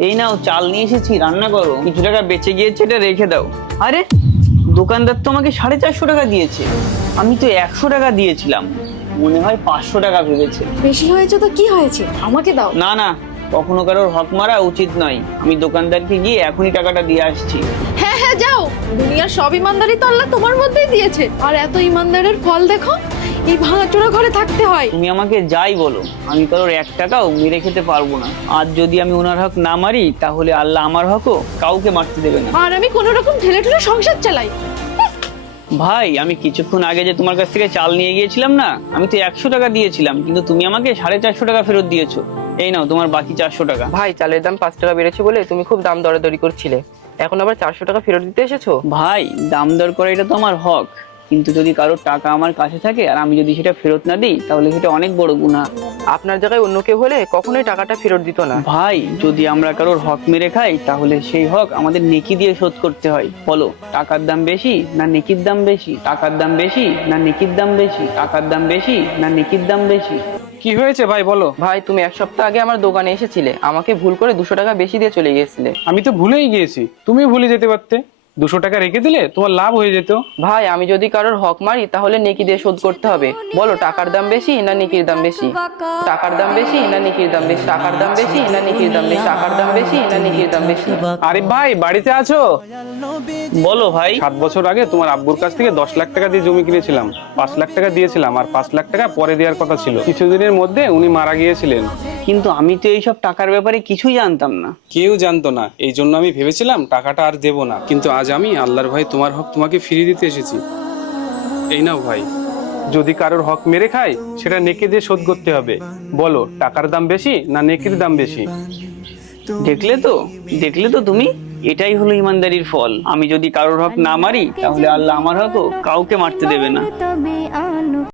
এই নাও চাল নিয়ে এসেছি, রান্না করো। কিছু টাকা বেঁচে গিয়েছে, এটা রেখে দাও। আরে দোকানদার তো আমাকে 450 টাকা দিয়েছে, আমি তো 100 টাকা দিয়েছিলাম। মনে হয় 500 টাকা ভেবেছে। বেশি হয়েছে তো কি হয়েছে, আমাকে দাও। না না, কখনো কারোর হক মারা উচিত নয়। আমি দোকানদারকে গিয়ে এখনই টাকাটা দিয়ে আসছি। হ্যাঁ হ্যাঁ যাও, দুনিয়ার সব ইমানদারি তো আল্লাহ তোমার মধ্যেই দিয়েছে। আর এত ইমানদারের ফল দেখো, এই ভাঙাচোরা ঘরে থাকতে হয়। তুমি আমাকে যাই বলো, আমি কারোর 1 টাকাও মেরে খেতে পারবো না। আর যদি আমি ওনার হক না মারি, তাহলে আল্লাহ আমার হকও কাউকে মারতে দেবে না। আর আমি কোনো রকম ঠেলে ঠেলে সংসার চালাই। ভাই, আমি কিছুক্ষণ আগে যে তোমার কাছ থেকে চাল নিয়ে গিয়েছিলাম না, আমি তো 100 টাকা দিয়েছিলাম, কিন্তু তুমি আমাকে 450 টাকা ফেরত দিয়েছো। এই নাও তোমার বাকি 400 টাকা। ভাই, চালের দাম 5 টাকা বেড়েছে বলে তুমি খুব দাম দরাদরি করছিলে, এখন আবার 400 টাকা ফেরত দিতে এসেছো? ভাই, দাম দর করা এটা তো আমার হক, কিন্তু যদি কারোর টাকা আমার কাছে থাকে আর আমি যদি সেটা ফেরত না দিই, তাহলে সেটা অনেক বড় গুনাহ। আপনার জায়গায় অন্য কেউ হলে কখনোই টাকাটা ফেরত দিত না। ভাই, যদি আমরা কারোর হক মেরে খাই, তাহলে সেই হক আমাদের নেকি দিয়ে শোধ করতে হয়। বলো, টাকার দাম বেশি না নেকির দাম বেশি? টাকার দাম বেশি না নেকির দাম বেশি? টাকার দাম বেশি না নেকির দাম বেশি? কি হয়েছে ভাই বলো। ভাই, তুমি 1 সপ্তাহ আগে আমার দোকানে এসেছিলে, আমাকে ভুল করে 200 টাকা বেশি দিয়ে চলে গিয়েছিলে। আমি তো ভুলেই গিয়েছি, তুমি ভুলে যেতে পারতে। 200 টাকা রেখে দিলে তোমার লাভ হয়ে যেত। ভাই, আমি যদি কারোর হক মারি তাহলে নেকি দিয়ে শোধ করতে হবে। বলো, টাকার দাম বেশি না নেকির দাম বেশি? টাকার দাম বেশি না নেকির দাম বেশি? টাকার দাম বেশি না নেকির দাম বেশি? টাকার দাম বেশি না নেকির দাম বেশি? আরে ভাই, বাড়িতে আছো? বলো ভাই। 7 বছর আগে তোমার আব্বুর কাছ থেকে 10 লাখ টাকা দিয়ে জমি কিনেছিলাম। 5 লাখ টাকা দিয়েছিলাম, আর 5 লাখ টাকা পরে দেওয়ার কথা ছিল। কিছুদিনের মধ্যে উনি মারা গিয়েছিলেন। কিন্তু আমি তো এইসব টাকার ব্যাপারে কিছুই জানতাম না। কেউ জানতো না, এই জন্য আমি ভেবেছিলাম টাকাটা আর দেবো না। কিন্তু আজ আমি আল্লাহর ভয় তোমার হক তোমাকে ফিরিয়ে দিতে এসেছি। এই নাও ভাই, যদি কারোর হক মেরে খায়, সেটা নেকি দিয়ে শোধ করতে হবে। বলো, টাকার দাম বেশি না নেকির দাম বেশি? দেখলে তো তুমি, এটাই হলো ইমানদারির ফল। আমি যদি কারোর হক না মারি, তাহলে আল্লাহ আমার হকও কাউকে মারতে দেবে না।